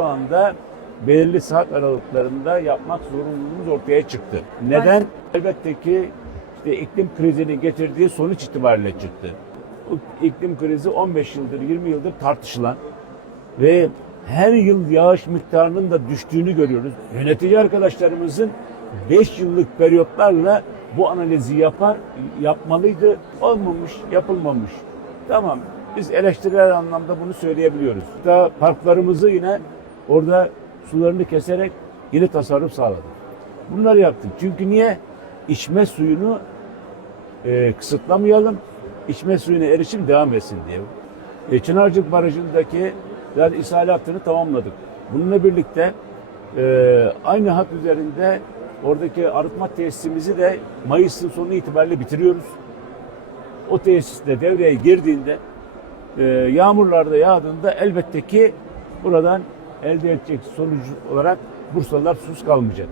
Şu anda belirli saat aralıklarında yapmak zorunluluğumuz ortaya çıktı. Neden? Elbette ki işte iklim krizinin getirdiği sonuç itibariyle çıktı. Bu iklim krizi 15 yıldır, 20 yıldır tartışılan ve her yıl yağış miktarının da düştüğünü görüyoruz. Yönetici arkadaşlarımızın 5 yıllık periyotlarla bu analizi yapar, yapmalıydı. Olmamış, yapılmamış. Tamam, biz eleştirel anlamda bunu söyleyebiliyoruz. Da parklarımızı yine orada sularını keserek yine tasarruf sağladık. Bunları yaptık. Çünkü niye? İçme suyunu e, kısıtlamayalım, içme suyuna erişim devam etsin diye. E, Çınarcık Barajı'ndaki zaten ishalatını tamamladık. Bununla birlikte e, aynı hat üzerinde oradaki arıtma tesisimizi de Mayıs'ın sonu itibariyle bitiriyoruz. O tesis de devreye girdiğinde e, yağmurlarda yağdığında elbette ki buradan elde edecek sonuç olarak Bursalılar sus kalmayacak.